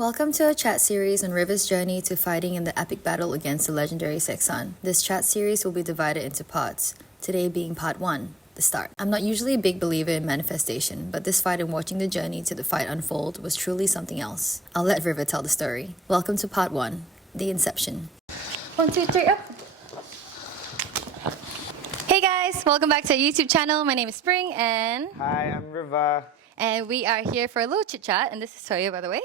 Welcome to a chat series on River's journey to fighting in the epic battle against the legendary Seksan. This chat series will be divided into parts, today being part 1, the start. I'm not usually a big believer in manifestation, but this fight and watching the journey to the fight unfold was truly something else. I'll let River tell the story. Welcome to part 1, the Inception. 1, 2, 3, up! Hey guys, welcome back to our YouTube channel. My name is Spring and... Hi, I'm River. And we are here for a little chit chat, and this is Toya, by the way,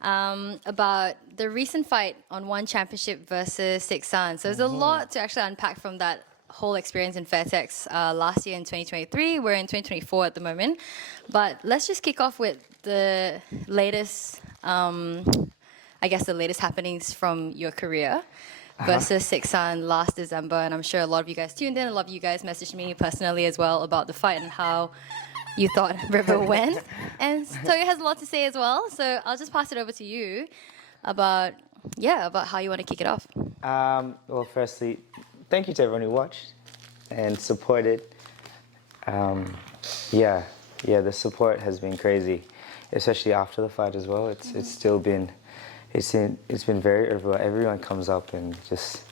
about the recent fight on One Championship versus Seksan. So there's a lot to actually unpack from that whole experience in fairtex last year in 2023. We're in 2024 at the moment. But let's just kick off with the latest, I guess the latest happenings from your career versus Seksan last December. And I'm sure a lot of you guys tuned in. A lot of you guys messaged me personally as well about the fight and how you thought River went. And Toya has a lot to say as well. So I'll just pass it over to you about how you want to kick it off. Well, firstly, thank you to everyone who watched and supported. The support has been crazy, especially after the fight as well. It's still been, it's been very overwhelming. Everyone comes up and just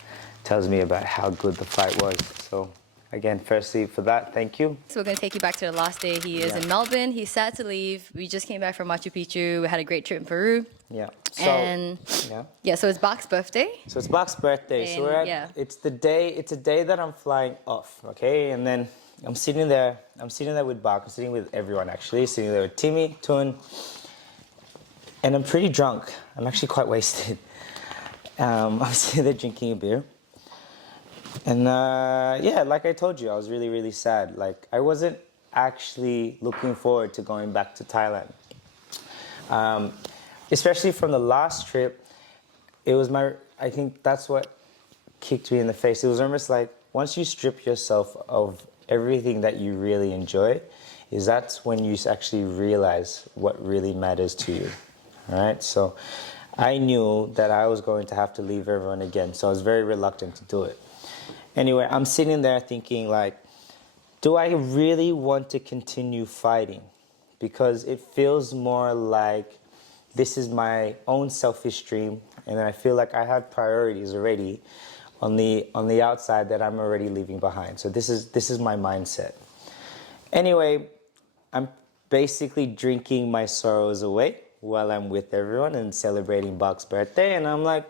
tells me about how good the fight was. So again, firstly, for that, thank you. So we're going to take you back to the last day. He is in Melbourne. He's sad to leave. We just came back from Machu Picchu. We had a great trip in Peru. Yeah. So, so it's Bak's birthday. So it's Bak's birthday. And, so we're at, it's a day that I'm flying off, okay? And then I'm sitting there with Bak. I'm sitting with everyone, actually. Sitting there with Timmy, Tun. And I'm pretty drunk. I'm actually quite wasted. I'm sitting there drinking a beer. And like I told you, I was really, really sad. Like, I wasn't actually looking forward to going back to Thailand. Especially from the last trip, it was I think that's what kicked me in the face. It was almost like, once you strip yourself of everything that you really enjoy, that's when you actually realize what really matters to you, all right? So I knew that I was going to have to leave everyone again, so I was very reluctant to do it. Anyway, I'm sitting there thinking, like, do I really want to continue fighting? Because it feels more like this is my own selfish dream, and I feel like I have priorities already on the outside that I'm already leaving behind. So this is my mindset. Anyway, I'm basically drinking my sorrows away while I'm with everyone and celebrating Bak's birthday, and I'm like,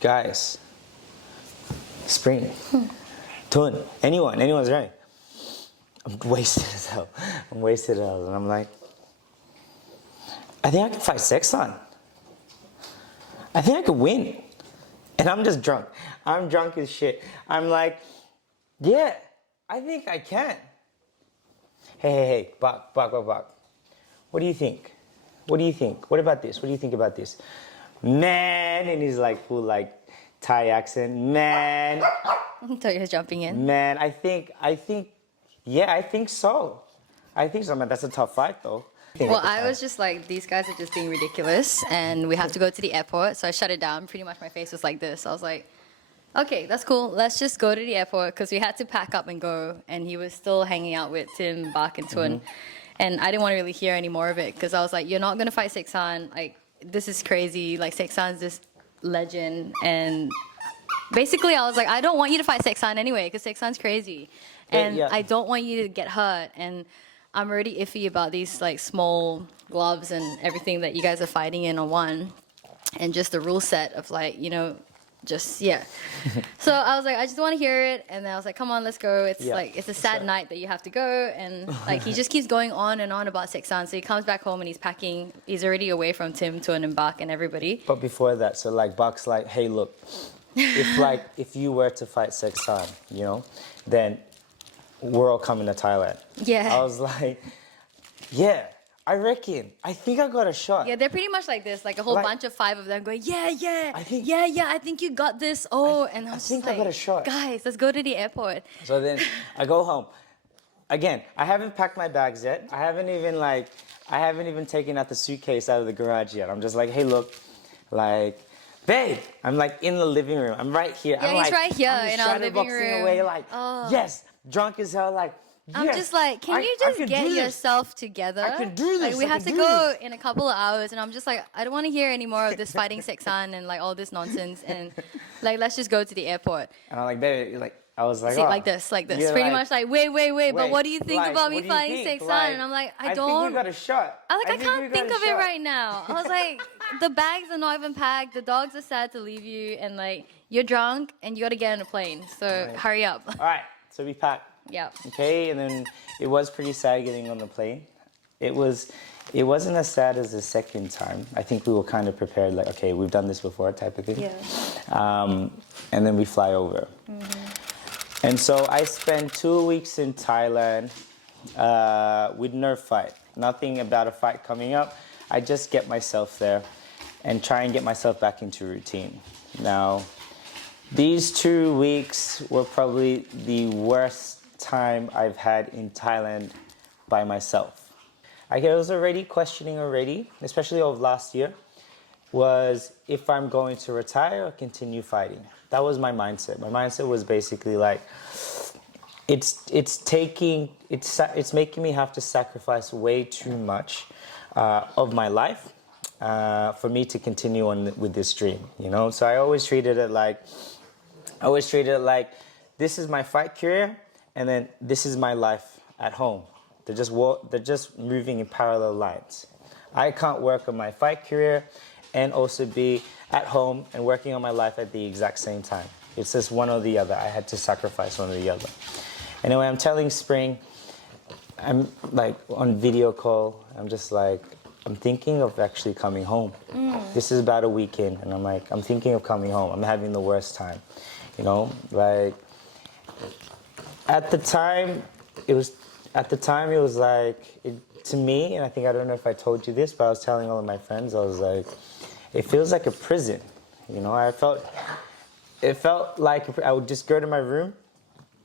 guys, Spring, Tun, anyone's right. I'm wasted as hell. And I'm like, I think I can fight Seksan. I think I could win. And I'm just drunk. I'm drunk as shit. I'm like, yeah, I think I can. Hey, Bak. What do you think? What about this? What do you think about this? Man, and he's like full like Thai accent, man. Toya's jumping in. Man, I think so. Man, that's a tough fight, though. Well, I was just like, these guys are just being ridiculous, and we have to go to the airport, so I shut it down. Pretty much my face was like this. I was like, okay, that's cool. Let's just go to the airport, because we had to pack up and go, and he was still hanging out with Tim, Bak, and Tun. And I didn't want to really hear any more of it, because I was like, you're not going to fight Seksan. Like, this is crazy. Like, Seksan's this legend, and basically I was like, I don't want you to fight Seksan anyway, because Seksan's crazy, and I don't want you to get hurt, and I'm already iffy about these like small gloves and everything that you guys are fighting in on one, and just the rule set of like, so I was like, I just want to hear it, and then I was like, come on, let's go. It's like, it's a sad night that you have to go, and like he just keeps going on and on about Seksan. So he comes back home and he's packing. He's already away from Tim, Tun, and Bak and everybody. But before that, so like Bak's like, hey, look, if you were to fight Seksan, then we're all coming to Thailand. Yeah. I was like, yeah, I reckon. I think I got a shot. Yeah, they're pretty much like this, like a whole bunch of 5 of them going, I think you got this. Oh, and I think I got a shot. Guys, let's go to the airport. So then I go home. Again, I haven't packed my bags yet. I haven't even taken out the suitcase out of the garage yet. I'm just like, hey, look, like, babe, I'm like in the living room. I'm right here. Yeah, I'm he's like, right here I'm in our living room. Away, like, yes, drunk as hell, like, I'm Yes, just like, can you I just can get do this. yourself together? I can do this, Like, we I have can to do go this. in a couple of hours, and I'm just like, I don't want to hear any more of this fighting Seksan and like all this nonsense. And like, let's just go to the airport. And I'm like, baby, like, I was like, See, oh. like this. You're Pretty like, much like, wait, but what do you think like, about what me do you fighting think? Seksan? Like, And I'm like, I think don't. we got a shot. I think we can't got think a of it shot. right now. I was like, the bags are not even packed. The dogs are sad to leave you, and like you're drunk, and you got to get on a plane. So hurry up. All right, so we packed. Yep. Okay, and then it was pretty sad getting on the plane. It wasn't as sad as the second time. I think we were kind of prepared, like, okay, we've done this before, type of thing. Yeah. And then we fly over. And so I spent 2 weeks in Thailand with no fight. Nothing about a fight coming up. I just get myself there and try and get myself back into routine. Now, these 2 weeks were probably the worst time I've had in Thailand by myself. I was already questioning especially of last year, was if I'm going to retire or continue fighting. That was my mindset. My mindset was basically like, it's making me have to sacrifice way too much of my life for me to continue on with this dream, you know? So I always treated it like, this is my fight career, and then this is my life at home. They're just moving in parallel lines. I can't work on my fight career and also be at home and working on my life at the exact same time. It's just one or the other. I had to sacrifice one or the other. Anyway, I'm telling Spring, I'm like on video call, I'm just like, I'm thinking of actually coming home. This is about a weekend, and I'm like, I'm thinking of coming home. I'm having the worst time, you know? Like, at the time, it was like, to me, and I don't know if I told you this, but I was telling all of my friends, I was like, it feels like a prison, you know? It felt like I would just go to my room,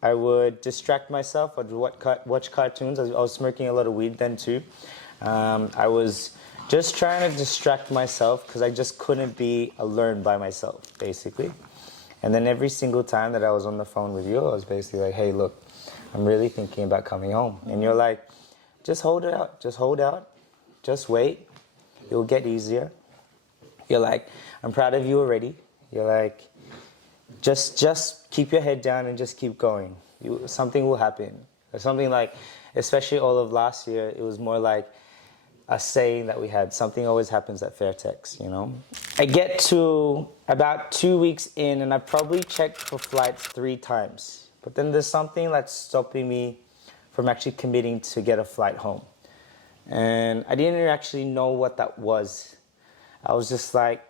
I would distract myself, I'd watch cartoons. I was smoking a lot of weed then too. I was just trying to distract myself because I just couldn't be alone by myself, basically. And then every single time that I was on the phone with you, I was basically like, hey, look, I'm really thinking about coming home. And you're like, just hold it out, just wait, it will get easier. You're like, I'm proud of you already. You're like, just keep your head down and just keep going. Something will happen. Or something like, especially all of last year, it was more like a saying that we had, something always happens at fairtex, you know? I get to about 2 weeks in, and I probably checked for flights 3 times. But then there's something that's stopping me from actually committing to get a flight home. And I didn't actually know what that was. I was just like,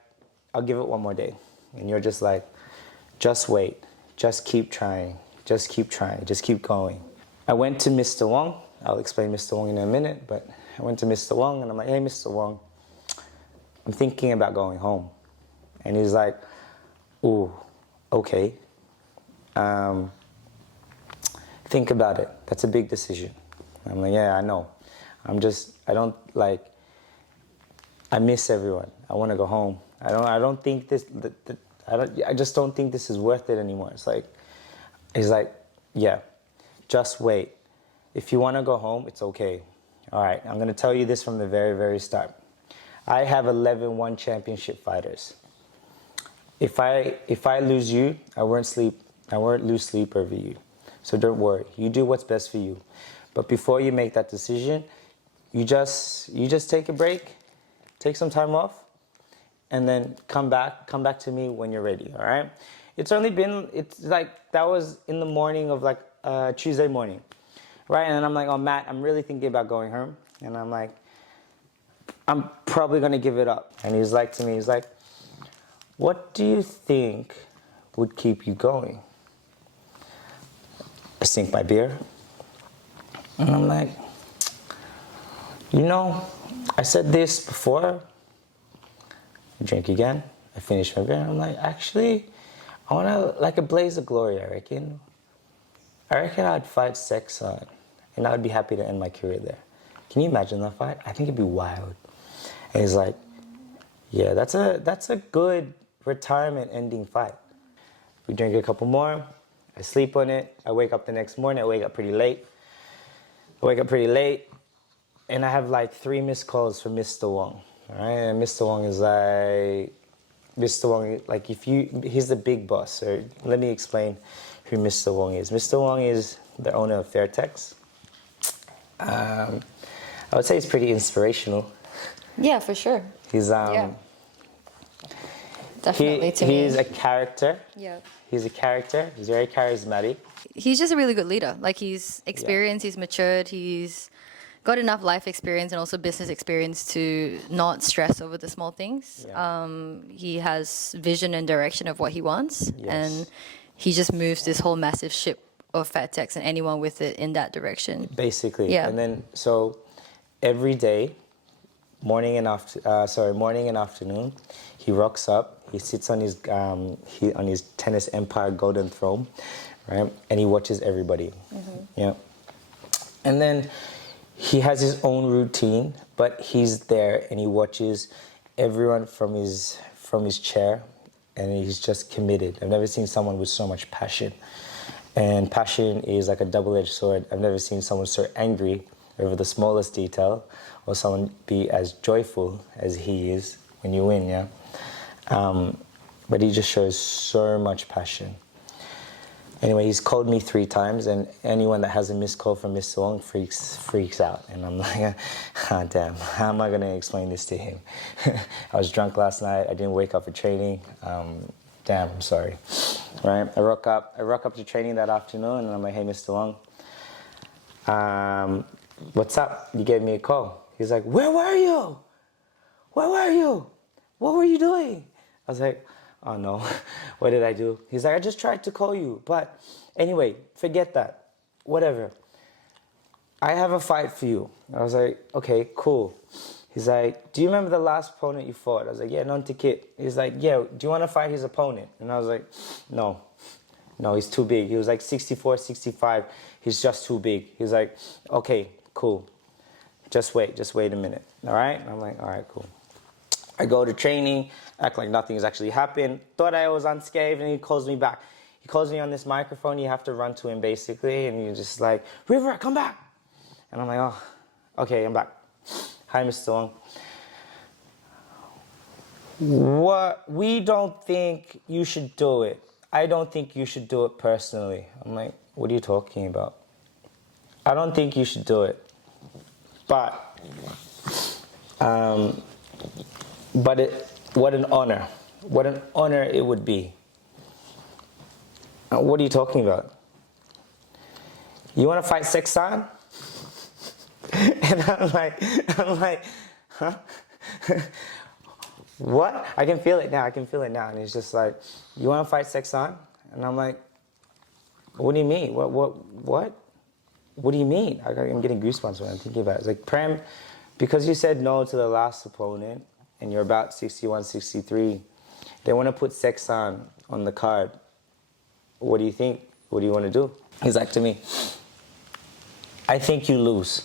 I'll give it one more day. And you're just like, just wait, just keep trying, just keep going. I went to Mr. Wong. I'll explain Mr. Wong in a minute, but I went to Mr. Wong and I'm like, hey, Mr. Wong, I'm thinking about going home. And he's like, ooh, okay. Think about it. That's a big decision. I'm like, yeah, I know. I miss everyone. I want to go home. I just don't think this is worth it anymore. He's like, yeah, just wait. If you want to go home, it's okay. All right, I'm going to tell you this from the very, very start. I have 11 One Championship fighters. If I lose you, I won't lose sleep over you. So don't worry. You do what's best for you. But before you make that decision, you just take a break, take some time off, and then come back to me when you're ready, all right? It's like, that was in the morning of like Tuesday morning, right? And I'm like, oh, Matt, I'm really thinking about going home. And I'm like, I'm probably gonna give it up. And he's like to me, he's like, what do you think would keep you going? I sink my beer. And I'm like, you know, I said this before. I drink again. I finish my beer. And I'm like, actually, I want to, like a blaze of glory, I reckon. I'd fight Seksan, and I would be happy to end my career there. Can you imagine that fight? I think it'd be wild. And he's like, yeah, that's a good retirement-ending fight. We drink a couple more. I sleep on it. I wake up the next morning. I wake up pretty late. I wake up pretty late, and I have like 3 missed calls from Mr. Wong. All right, and Mr. Wong is like, he's the big boss. So let me explain who Mr. Wong is. Mr. Wong is the owner of Fairtex. I would say he's pretty inspirational. Yeah, for sure. He's Definitely to me. he's a character. Yeah. He's a character. He's very charismatic. He's just a really good leader. Like he's experienced, he's matured, he's got enough life experience and also business experience to not stress over the small things. Yeah. He has vision and direction of what he wants, Yes. and he just moves this whole massive ship of fairtex and anyone with it in that direction. Basically. Yeah. And then so every day, morning and afternoon, he rocks up. He sits on his tennis empire golden throne, right? And he watches everybody. Yeah. And then he has his own routine, but he's there and he watches everyone from his chair, and he's just committed. I've never seen someone with so much passion. And passion is like a double-edged sword. I've never seen someone so angry over the smallest detail, or someone be as joyful as he is when you win, yeah? But he just shows so much passion. Anyway, he's called me 3 times, and anyone that has a missed call from Mr. Wong freaks out. And I'm like, ah, damn, how am I going to explain this to him? I was drunk last night. I didn't wake up for training. Damn, I'm sorry. Right? I rock up to training that afternoon, and I'm like, hey, Mr. Wong, what's up? You gave me a call. He's like, where were you? Where were you? What were you doing? I was like, oh no, what did I do? He's like, I just tried to call you, but anyway, forget that. Whatever. I have a fight for you. I was like, okay, cool. He's like, do you remember the last opponent you fought? I was like, yeah, non-ticket. He's like, yeah, do you want to fight his opponent? And I was like, no, he's too big. He was like 64, 65. He's just too big. He's like, okay, cool. Just wait a minute, all right? And I'm like, all right, cool. I go to training, act like nothing has actually happened. Thought I was unscathed, and he calls me back. He calls me on this microphone. You have to run to him, basically, and you're just like, River, come back. And I'm like, oh, okay, I'm back. Hi, Mr. Wong. We don't think you should do it. I don't think you should do it personally. I'm like, what are you talking about? I don't think you should do it. But what an honor. What an honor it would be. What are you talking about? You want to fight Seksan? And I'm like, huh? What? I can feel it now. And he's just like, you want to fight Seksan? And I'm like, what do you mean? What? What do you mean? I'm getting goosebumps when I'm thinking about it. It's like, Prem, because you said no to the last opponent, and you're about 61, 63, they want to put Seksan on the card. What do you think? What do you want to do? He's like to me, I think you lose.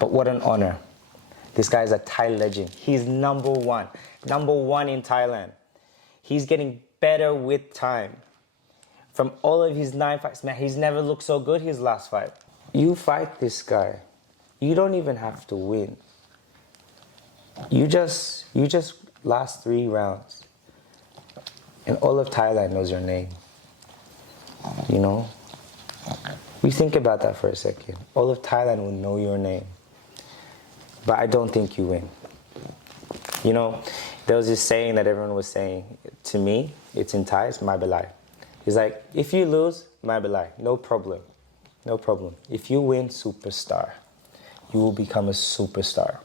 But what an honor. This guy is a Thai legend. He's number one in Thailand. He's getting better with time. From all of his 9 fights, man, he's never looked so good his last fight. You fight this guy. You don't even have to win. You just last 3 rounds. And all of Thailand knows your name. You know? We think about that for a second. All of Thailand will know your name. But I don't think you win. You know, there was this saying that everyone was saying to me, it's in Thai, it's my belai. He's like, if you lose, my belai, no problem. If you win, superstar. You will become a superstar.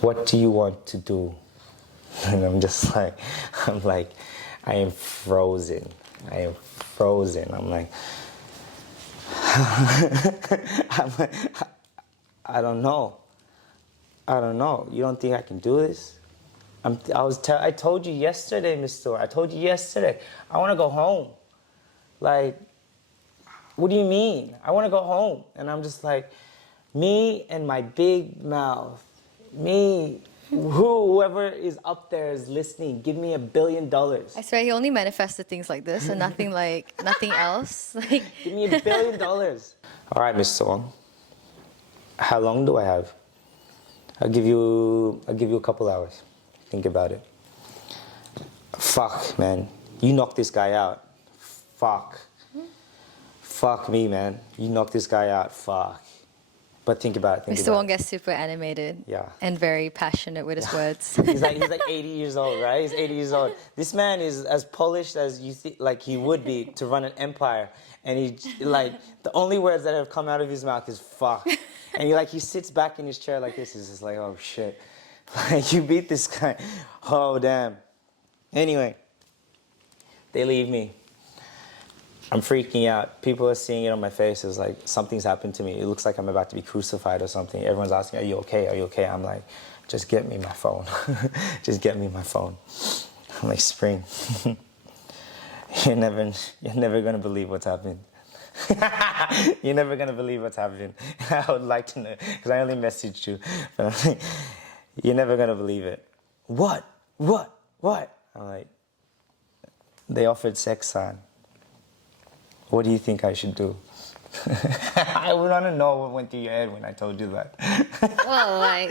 What do you want to do? And I'm like, I am frozen. I'm like, I don't know. You don't think I can do this? I told you yesterday, Mr. I want to go home. Like, what do you mean? I want to go home. And I'm just like, me and my big mouth, me Whoever is up there is listening. Give me $1 billion. I swear he only manifested things like this and nothing else. Like, Give me $1 billion. All right, Mr. Wong. How long do I have? I'll give you a couple hours. Think about it. Fuck, man. You knocked this guy out. Fuck. Fuck me, man. You knocked this guy out. Fuck. But think about it. Mr. Wong gets super animated. Yeah. And very passionate with his words. He's like 80 years old, right? He's 80 years old. This man is as polished as you think, like he would be to run an empire. And he, like, the only words that have come out of his mouth is fuck. And he sits back in his chair like this. He's just like, oh shit. Like, you beat this guy. Oh, damn. Anyway, they leave me. I'm freaking out. People are seeing it on my face. It's like something's happened to me. It looks like I'm about to be crucified or something. Everyone's asking, are you okay? Are you okay? I'm like, just get me my phone. Just get me my phone. I'm like, Spring, you're never gonna believe what's happened. You're never gonna believe what's happening. I would like to know, because I only messaged you. But I'm like, you're never gonna believe it. What? I'm like, they offered Seksan. What do you think I should do? I would want to know what went through your head when I told you that. Well, like,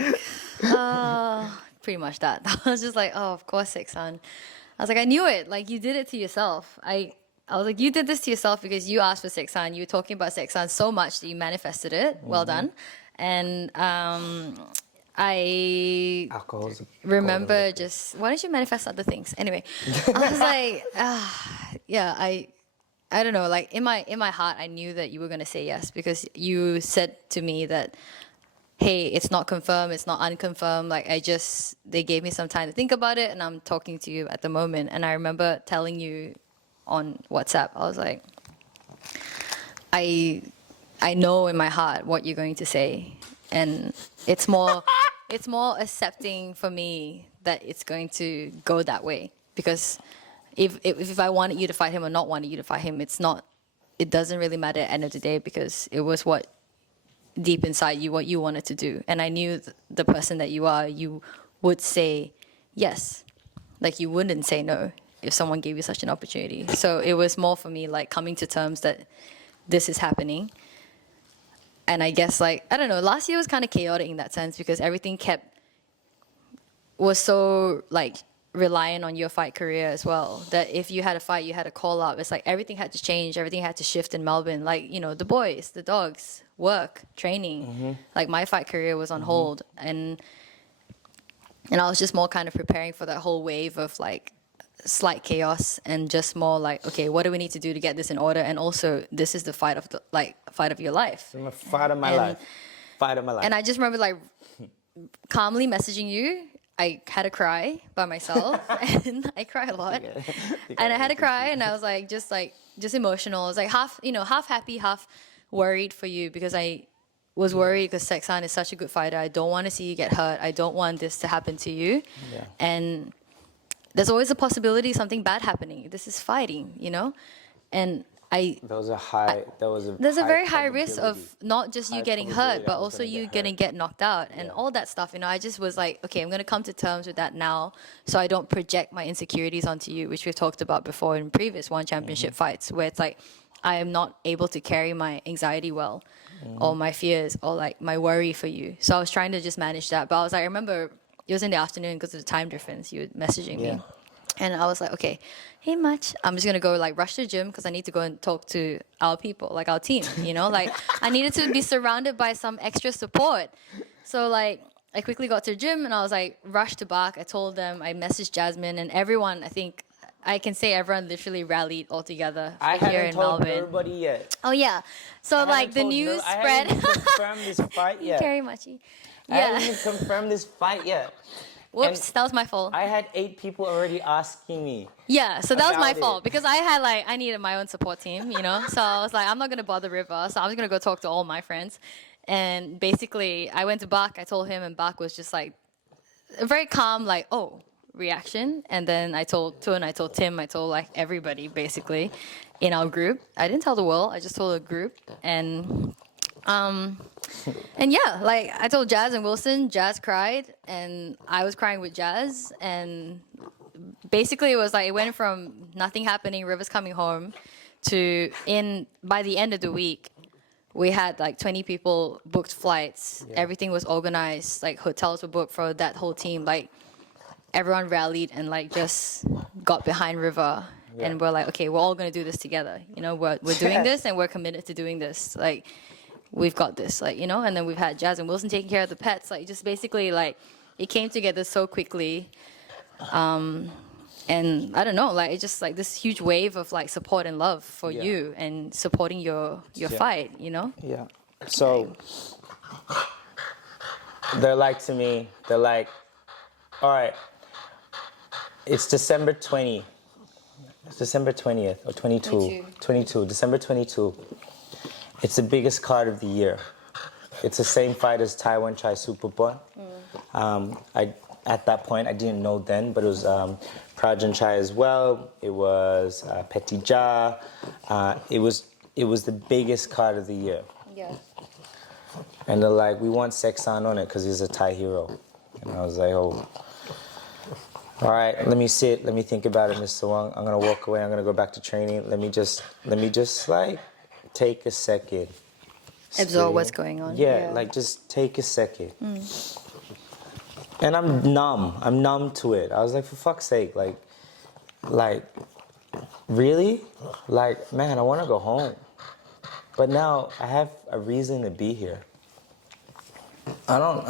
pretty much that. I was just like, oh, of course, Seksan. I was like, I knew it. Like, you did it to yourself. I was like, you did this to yourself because you asked for Seksan. You were talking about Seksan so much that you manifested it. Well done. And I remember just, why don't you manifest other things? Anyway, I was like, yeah, I don't know, like in my heart, I knew that you were going to say yes because you said to me that, hey, it's not confirmed, it's not unconfirmed. Like they gave me some time to think about it and I'm talking to you at the moment. And I remember telling you on WhatsApp, I was like, I know in my heart what you're going to say. And it's more accepting for me that it's going to go that way because if I wanted you to fight him or not wanted you to fight him, it doesn't really matter at the end of the day because it was what deep inside you, what you wanted to do. And I knew the person that you are, you would say yes. Like you wouldn't say no if someone gave you such an opportunity. So it was more for me like coming to terms that this is happening. And I guess like, I don't know, last year was kind of chaotic in that sense because everything was so like, reliant on your fight career as well, that if you had a fight, you had a call up. It's like everything had to change, everything had to shift in Melbourne. Like, you know, the boys, the dogs, work, training. Like my fight career was on hold. And I was just more kind of preparing for that whole wave of like slight chaos and just more like, okay, what do we need to do to get this in order? And also, this is the fight of your life. Fight of my life. Fight of my life. And I just remember like calmly messaging you. I had to cry by myself and I cry a lot. And I had to cry and I was like, just emotional. I was like half happy, half worried for you because I was worried because Saeksan is such a good fighter. I don't want to see you get hurt. I don't want this to happen to you. Yeah. And there's always a possibility of something bad happening. This is fighting, you know? And there's a very high risk of not just you getting hurt, but also you gonna get knocked out and all that stuff. You know, I just was like, okay, I'm gonna come to terms with that now, so I don't project my insecurities onto you, which we've talked about before in previous One Championship fights, where it's like I am not able to carry my anxiety well, or my fears, or like my worry for you. So I was trying to just manage that, but I was like, I remember it was in the afternoon because of the time difference. You were messaging me. And I was like, okay, hey, Mach, I'm just going to go like rush to the gym because I need to go and talk to our people, like our team, you know? Like I needed to be surrounded by some extra support. So like I quickly got to the gym and I was like, rushed to Bach. I told them, I messaged Jasmine and everyone, I think, I can say everyone literally rallied all together here in Melbourne. I haven't told everybody yet. Oh, yeah. So like the news spread. I haven't confirmed this fight yet. Carry Machi. I haven't even confirmed this fight yet. Whoops, that was my fault. I had 8 people already asking me. Yeah, so that was my fault because I needed my own support team, you know? So I was like, I'm not going to bother River, so I'm just going to go talk to all my friends. And basically, I went to Bach, I told him, and Bach was just like, a very calm, like, oh, reaction. And then I told Tun, I told Tim, I told like everybody basically in our group. I didn't tell the world, I just told the group. And And yeah, like I told Jazz and Wilson, Jazz cried, and I was crying with Jazz, and basically it was like it went from nothing happening, Rivers coming home, to by the end of the week, we had like 20 people booked flights. Yeah. Everything was organized. Like hotels were booked for that whole team. Like everyone rallied and like just got behind River. Yeah. And we're like, okay, we're all gonna do this together. You know, we're doing this and we're committed to doing this. Like we've got this. Like, you know, and then we've had Jazz and Wilson taking care of the pets. Like just basically like it came together so quickly. And I don't know, like it's just like this huge wave of like support and love for Yeah. you and supporting your fight, you know? Yeah. So they're like to me, they're like, all right, it's December 20. It's December 20th or 22. 22. December 22. It's the biggest card of the year. It's the same fight as Taiwan Chai Superbon. At that point, I didn't know then, but it was Prajan Chai as well. It was Petty Ja. It was the biggest card of the year. Yeah. And they're like, we want Seksan on it because he's a Thai hero. And I was like, oh, all right, let me sit, let me think about it, Mr. Wang. I'm gonna walk away, I'm gonna go back to training. Let me just like take a second. Absorb what's going on. Yeah, like just take a second. And I'm numb to it. I was like, for fuck's sake, like, really? Like, man, I wanna go home. But now I have a reason to be here. I don't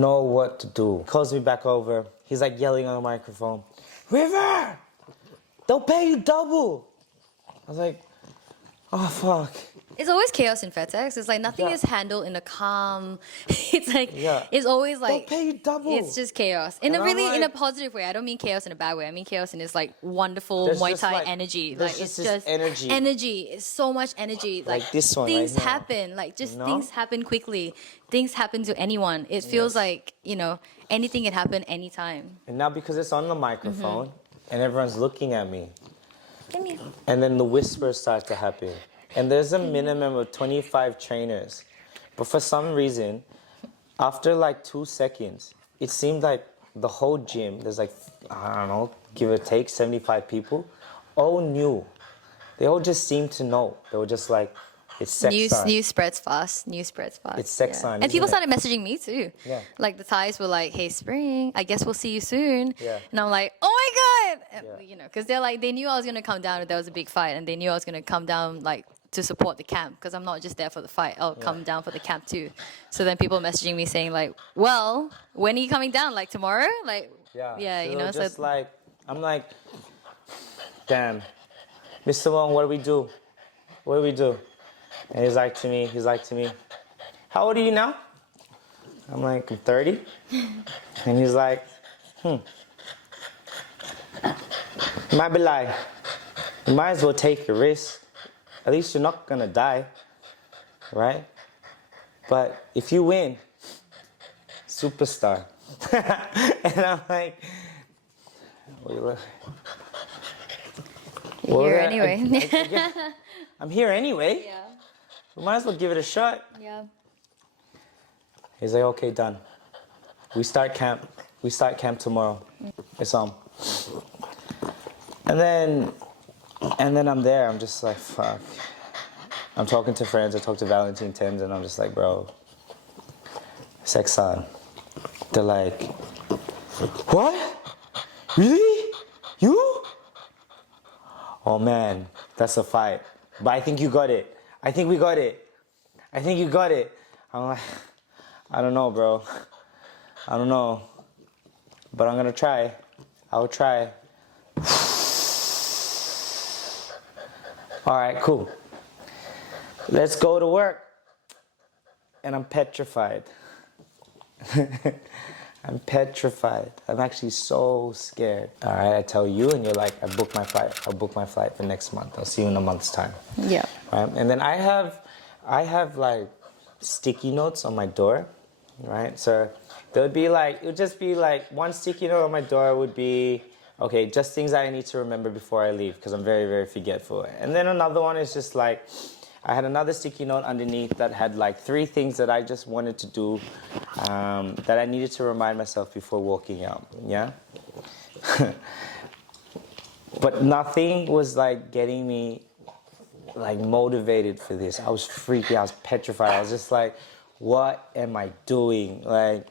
know what to do. He calls me back over. He's like yelling on the microphone, River, they'll pay you double. I was like, oh fuck. It's always chaos in fairtex. It's like nothing Yeah. is handled in a calm. It's like Yeah. it's always like They'll pay you double. it's just chaos in And a I'm really in a like- positive way. I don't mean chaos in a bad way. I mean chaos in this like wonderful There's Muay just, Thai like- energy. there's Like just it's this just energy. energy. It's so much energy. Like this one things right now. happen. Like just You know? things happen quickly. Things happen to anyone. It feels Yes. like anything can happen anytime. And now because it's on the microphone and everyone's looking at me, Give me. and then the whispers start to happen. And there's a minimum of 25 trainers. But for some reason, after like 2 seconds, it seemed like the whole gym, there's like, I don't know, give or take 75 people, all knew. They all just seemed to know. They were just like, it's Seksan. News spreads fast. News spreads fast. It's Seksan, And people isn't started messaging me too. Yeah. Like the Thais were like, "Hey, Spring, I guess we'll see you soon." Yeah. And I'm like, "Oh my god!" And, Yeah. because they're like, they knew I was gonna come down if there was a big fight, and they knew I was gonna come down like to support the camp because I'm not just there for the fight. I'll come down for the camp too. So then people messaging me saying like, "Well, when are you coming down? Like tomorrow?" Like, Yeah, yeah, so you know. just So like, I'm like, damn, Mr. Wong, what do we do? What do we do? And he's like to me, how old are you now? I'm like, I'm 30. And he's like, might be like, you might as well take a risk. At least you're not gonna die, right? But if you win, superstar. And I'm like, you're well, here then anyway. I'm here anyway. Yeah. We might as well give it a shot. Yeah. He's like, okay, done. We start camp tomorrow. It's on. And then I'm there. I'm just like, fuck. I'm talking to friends. I talk to Valentine Thames, and I'm just like, bro, Seksan. They're like, what? Really? You? Oh man, that's a fight. But I think you got it. I think we got it. I think you got it. I'm like, I don't know, bro. I don't know. But I'm gonna try. I'll try. All right, cool. Let's go to work. And I'm petrified. I'm petrified. I'm actually so scared. All right, I tell you, and you're like, I booked my flight. I'll book my flight for next month. I'll see you in a month's time. Yeah. Right? And then I have like sticky notes on my door, right? So there would be like, it would just be like one sticky note on my door would be, okay, just things that I need to remember before I leave because I'm very, very forgetful. And then another one is just like, I had another sticky note underneath that had like 3 things that I just wanted to do that I needed to remind myself before walking out, yeah? But nothing was like getting me like motivated for this. I was freaking, I was petrified. I was just like, what am I doing? Like,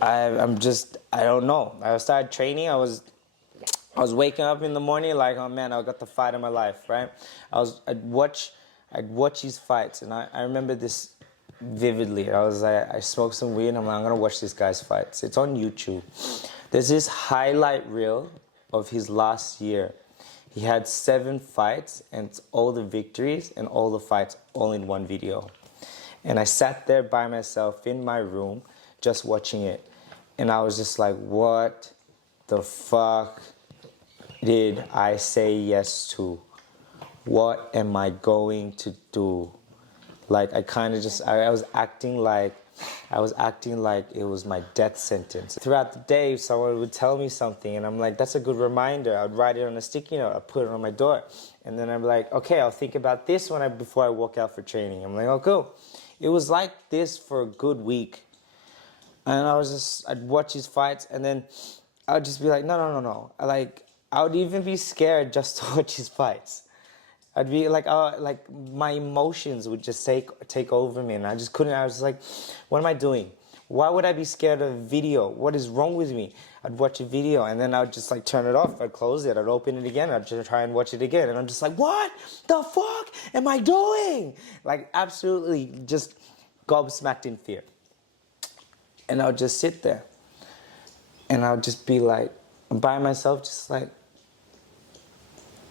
I don't know. I started training. I was waking up in the morning like, oh man, I got the fight of my life, right? I'd watch these fights, and I remember this vividly. I was like, I smoked some weed, and I'm like, I'm gonna watch this guy's fights. It's on YouTube. There's this highlight reel of his last year. He had 7 fights, and it's all the victories and all the fights all in one video. And I sat there by myself in my room just watching it. And I was just like, what the fuck did I say yes to? What am I going to do? Like, I kind of just, I was acting like it was my death sentence. Throughout the day, someone would tell me something, and I'm like, that's a good reminder. I'd write it on a sticky note, I'd put it on my door. And then I'm like, okay, I'll think about this before I walk out for training. I'm like, oh, cool. It was like this for a good week. And I'd watch his fights, and then I'd just be like, no. I would even be scared just to watch his fights. I'd be like my emotions would just take over me, and I just couldn't. I was like, what am I doing? Why would I be scared of a video? What is wrong with me? I'd watch a video, and then I'd just like turn it off. I'd close it. I'd open it again. I'd just try and watch it again, and I'm just like, what the fuck am I doing? Like, absolutely just gobsmacked in fear. And I would just sit there, and I would just be like, by myself, just like,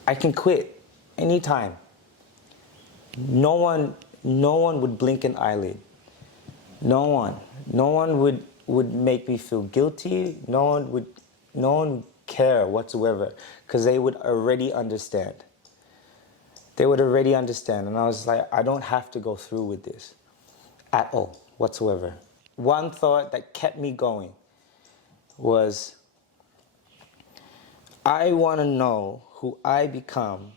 I can quit anytime. No one would blink an eyelid. No one would make me feel guilty. No one would care whatsoever, because they would already understand. They would already understand, and I was like, I don't have to go through with this at all whatsoever. One thought that kept me going was, I want to know who I become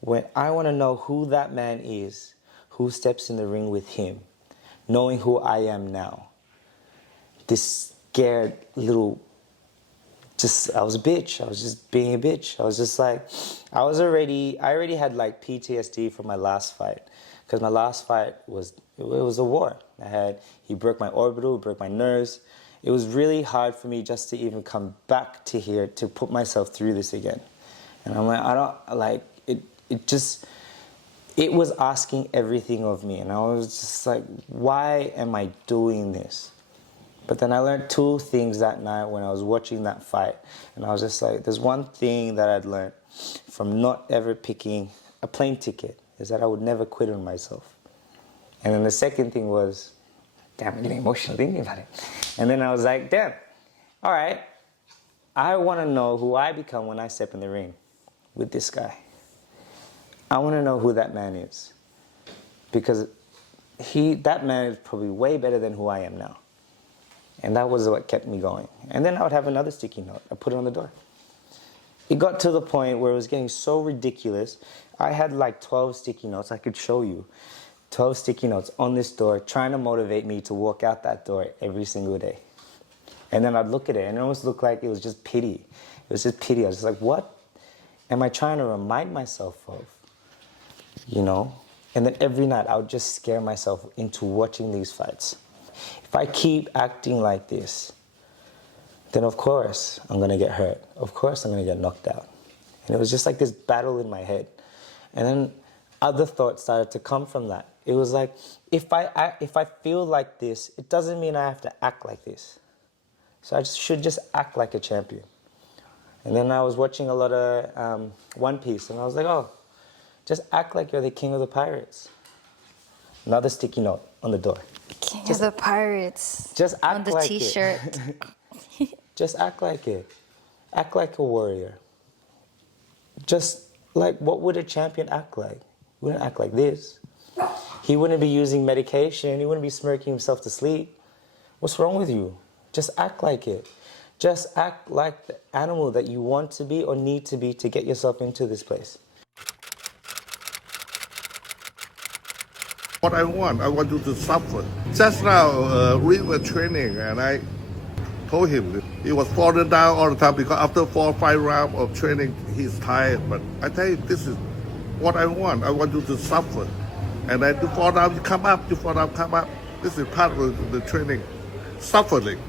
when I want to know who that man is who steps in the ring with him, knowing who I am now. This scared little, I was a bitch. I was just being a bitch. I was just like, I already had like PTSD from my last fight, because my last fight was a war. He broke my orbital, broke my nerves. It was really hard for me just to even come back to here to put myself through this again. And I'm like, it was asking everything of me. And I was just like, why am I doing this? But then I learned 2 things that night when I was watching that fight. And I was just like, there's one thing that I'd learned from not ever picking a plane ticket, is that I would never quit on myself. And then the second thing was, damn, I'm getting emotional thinking about it. And then I was like, damn, all right, I want to know who I become when I step in the ring with this guy. I want to know who that man is, because that man is probably way better than who I am now. And that was what kept me going. And then I would have another sticky note. I put it on the door. It got to the point where it was getting so ridiculous. I had like 12 sticky notes. I could show you 12 sticky notes on this door trying to motivate me to walk out that door every single day. And then I'd look at it, and it almost looked like it was just pity. It was just pity. I was just like, what am I trying to remind myself of? You know? And then every night I would just scare myself into watching these fights. If I keep acting like this, then of course I'm going to get hurt. Of course I'm going to get knocked out. And it was just like this battle in my head. And then other thoughts started to come from that. It was like, if I feel like this, it doesn't mean I have to act like this. So I should just act like a champion. And then I was watching a lot of One Piece, and I was like, oh, just act like you're the king of the pirates. Another sticky note on the door. King of the Pirates. Just act on the like t-shirt. it. Just act like it. Act like a warrior. Just like, what would a champion act like? He wouldn't act like this. He wouldn't be using medication. He wouldn't be smirking himself to sleep. What's wrong with you? Just act like it. Just act like the animal that you want to be or need to be to get yourself into this place. what I want you to suffer. Just now, we were training and I told him he was falling down all the time because after 4 or 5 rounds of training, he's tired. But I tell you, this is what I want you to suffer. And then you fall down, you come up, you fall down, come up. This is part of the training, suffering.